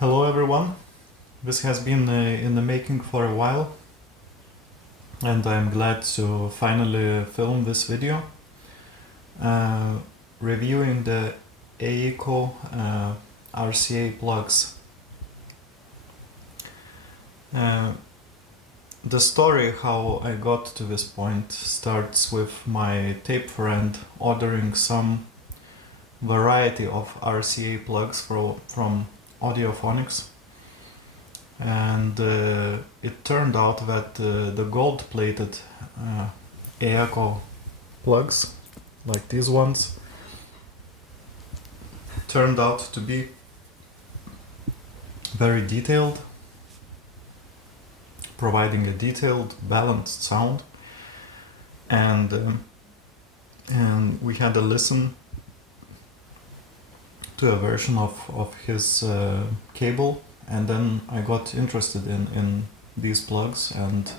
Hello everyone, this has been in the making for a while and I'm glad to finally film this video reviewing the aeco RCA plugs. The story how I got to this point starts with my tape friend ordering some variety of RCA plugs from Audiophonics, and it turned out that the gold-plated aeco plugs, like these ones, turned out to be very detailed, providing a detailed, balanced sound, and we had a listen to a version of his cable, and then I got interested in these plugs, and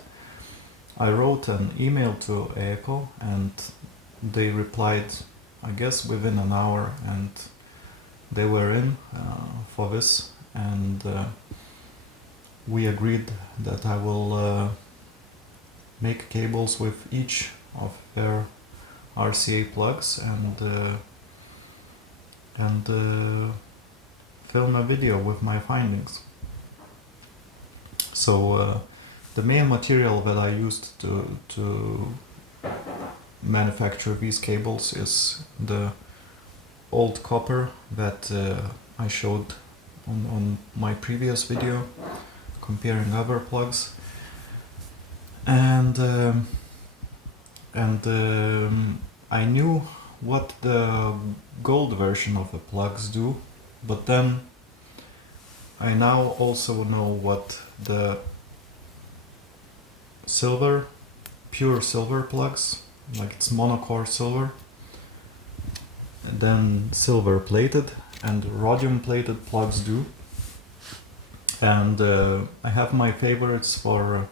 I wrote an email to aeco and they replied, I guess within an hour, and they were in for this, and we agreed that I will make cables with each of their RCA plugs and film a video with my findings. So the main material that I used to manufacture these cables is the old copper that I showed on my previous video comparing other plugs, and I knew what the gold version of the plugs do, but then I now also know what the silver, pure silver plugs, like it's monocore silver, and then silver plated and rhodium plated plugs do. And I have my favorites for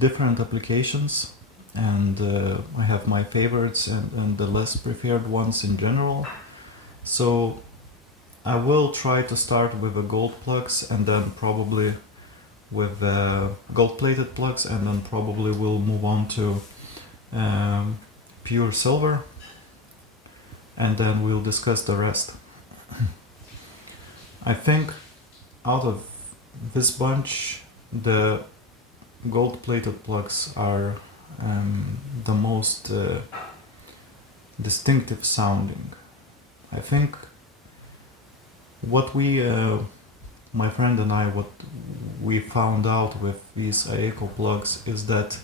different applications, and I have my favorites and the less preferred ones in general. So I will try to start with the gold plugs, and then probably with gold plated plugs, and then probably we'll move on to pure silver, and then we'll discuss the rest. I think out of this bunch, the gold plated plugs are the most distinctive sounding. I think what my friend and I, what we found out with these aeco plugs is that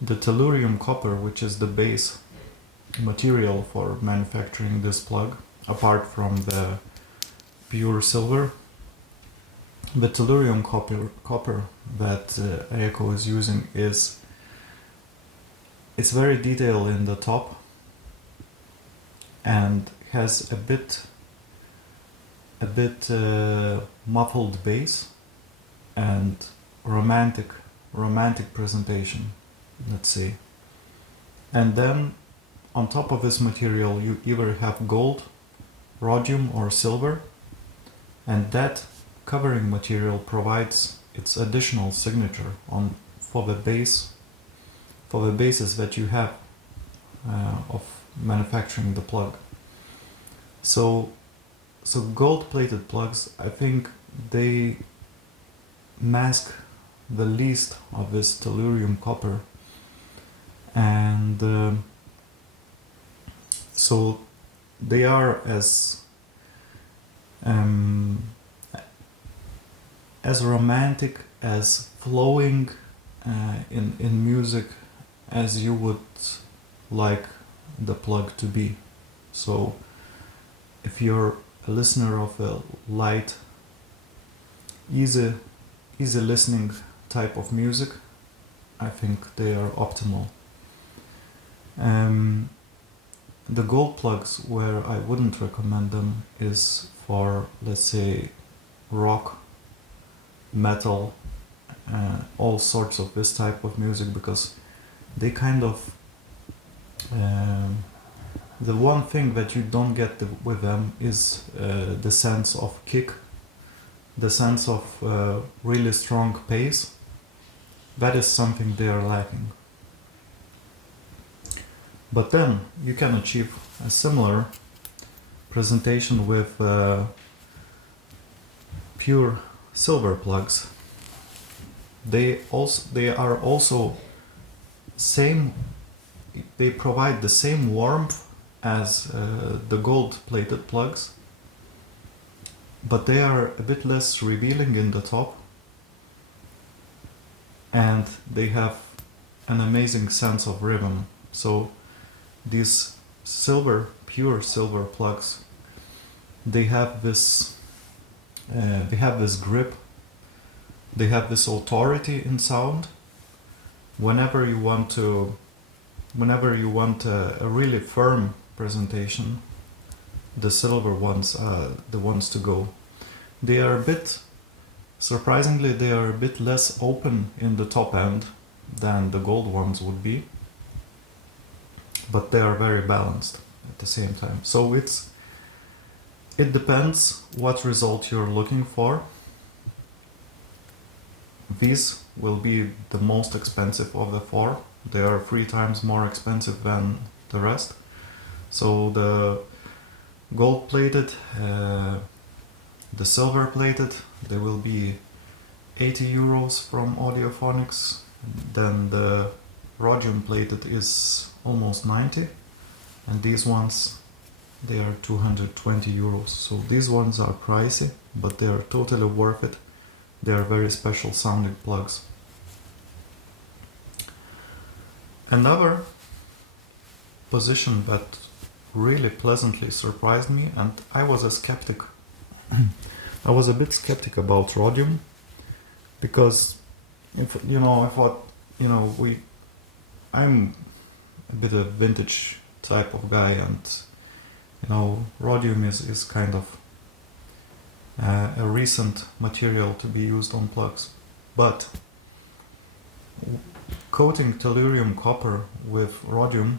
the tellurium copper, which is the base material for manufacturing this plug, apart from the pure silver, the tellurium copper that aeco is using it's very detailed in the top and has a bit muffled bass and romantic presentation, let's say. And then on top of this material you either have gold, rhodium or silver, and that covering material provides its additional signature for the bases that you have of manufacturing the plug. So gold-plated plugs, I think they mask the least of this tellurium copper, and so they are as romantic, as flowing in music as you would like the plug to be. So if you're a listener of a light, easy listening type of music, I think they are optimal. The gold plugs, where I wouldn't recommend them, is for, let's say, rock, metal, all sorts of this type of music, because they kind of the one thing that you don't get with them is the sense of kick the sense of really strong pace. That is something they are lacking. But then you can achieve a similar presentation with pure silver plugs. They are also same. They provide the same warmth as the gold-plated plugs, but they are a bit less revealing in the top, and they have an amazing sense of rhythm. So these pure silver plugs, they have this grip, they have this authority in sound. Whenever you want a really firm presentation, the silver ones are the ones to go. They are surprisingly, they are a bit less open in the top end than the gold ones would be, but they are very balanced at the same time. So it depends what result you're looking for. These will be the most expensive of the four. They are 3 times more expensive than the rest. So the gold-plated, the silver-plated, they will be 80 euros from Audiophonics. Then the rhodium-plated is almost 90, and these ones, they are 220 euros. So these ones are pricey, but they are totally worth it. They are very special sounding plugs. Another position that really pleasantly surprised me, and I was a skeptic. I was a bit skeptic about rhodium, because I thought, I'm a bit of vintage type of guy, and rhodium is kind of a recent material to be used on plugs. But coating tellurium copper with rhodium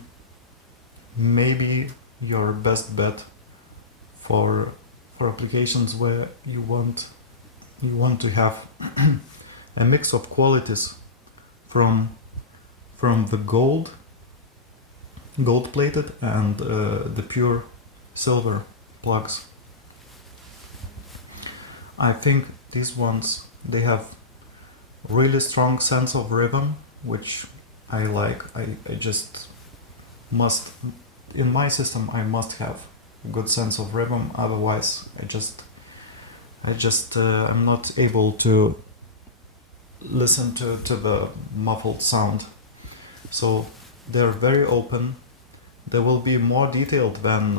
may be your best bet for applications where you want to have a mix of qualities from the gold-plated and the pure silver plugs. I think these ones, they have really strong sense of rhythm, which I like. I just must, in my system, I must have a good sense of rhythm. Otherwise, I'm not able to listen to the muffled sound. So they're very open. They will be more detailed than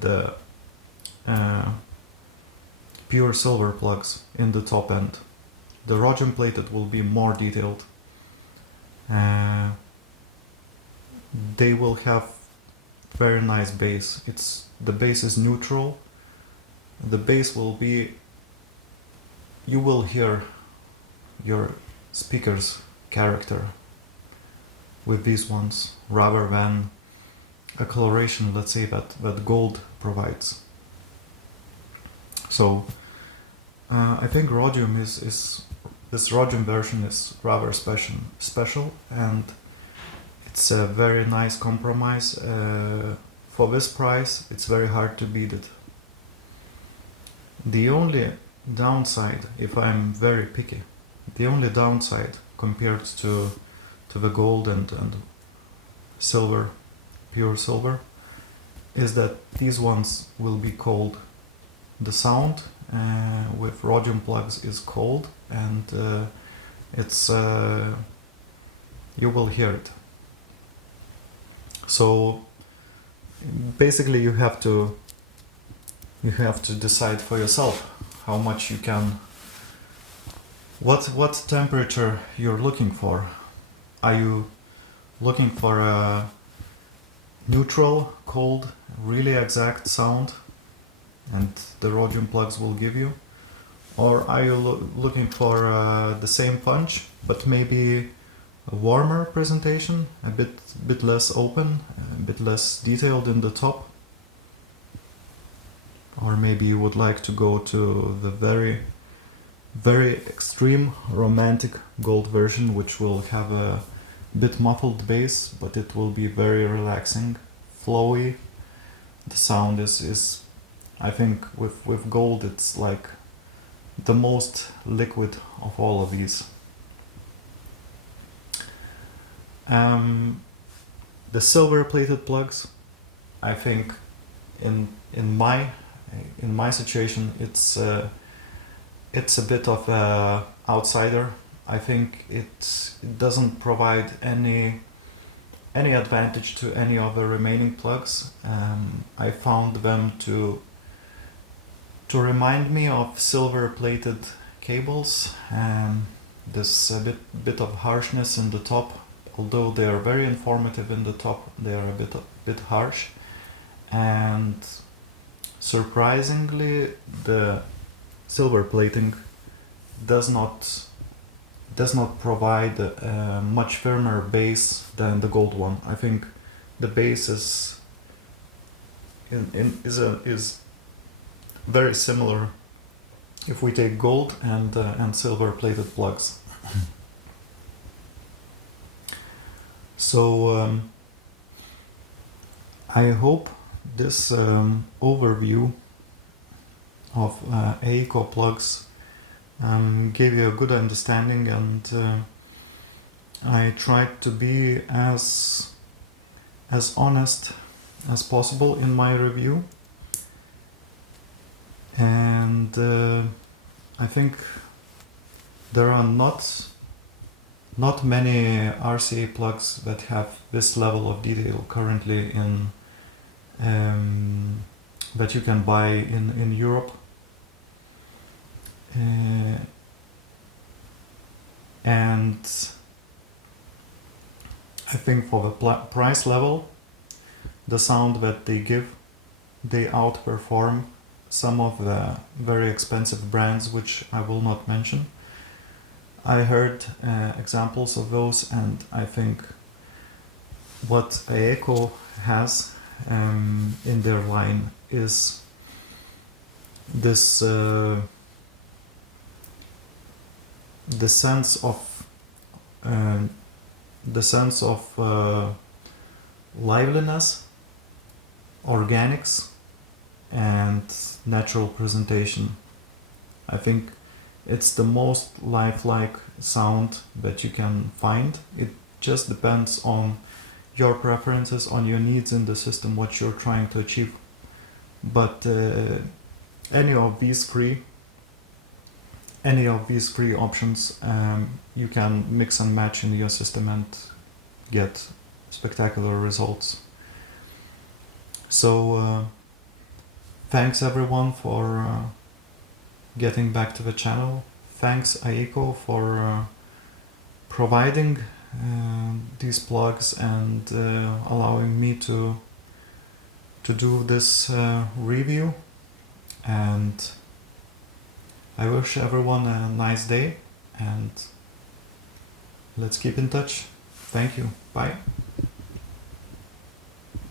the pure silver plugs in the top end. The rhodium plated will be more detailed. They will have very nice bass. The bass is neutral. The bass will be, you will hear your speaker's character with these ones, rather than a coloration, let's say, that gold provides. So I think rhodium this rhodium version is rather special, and it's a very nice compromise. For this price, it's very hard to beat it. The only downside, if I'm very picky, the only downside compared to the gold and silver, pure silver, is that these ones will be cold. The sound with rhodium plugs is cold, and it's you will hear it. So basically you have to decide for yourself how much you can, what temperature you're looking for. Are you looking for a neutral, cold, really exact sound, and the rhodium plugs will give you? Or are you looking for the same punch, but maybe a warmer presentation, a bit less open, a bit less detailed in the top? Or maybe you would like to go to the very very extreme romantic gold version, which will have a bit muffled bass, but it will be very relaxing, flowy. The sound is I think with gold it's like the most liquid of all of these. The silver plated plugs, I think in my situation it's a bit of a outsider. I think it doesn't provide any advantage to any of the remaining plugs. I found them to remind me of silver plated cables, and there's a bit of harshness in the top. Although they are very informative in the top, they are a bit harsh, and surprisingly the silver plating does not provide a much firmer bass than the gold one. I think the bass is very similar if we take gold and silver plated plugs. So I hope this overview of aeco plugs gave you a good understanding, and I tried to be as honest as possible in my review, and I think there are not many RCA plugs that have this level of detail currently in that you can buy in Europe. And I think for the price level, the sound that they give, they outperform some of the very expensive brands, which I will not mention. I heard examples of those, and I think what aeco has in their line is this the sense of liveliness, organics, and natural presentation. I think it's the most lifelike sound that you can find. It just depends on your preferences, on your needs in the system, what you're trying to achieve. But any of these three options, you can mix and match in your system and get spectacular results. So thanks everyone for getting back to the channel. Thanks aeco for providing these plugs and allowing me to do this review, and I wish everyone a nice day, and let's keep in touch. Thank you. Bye.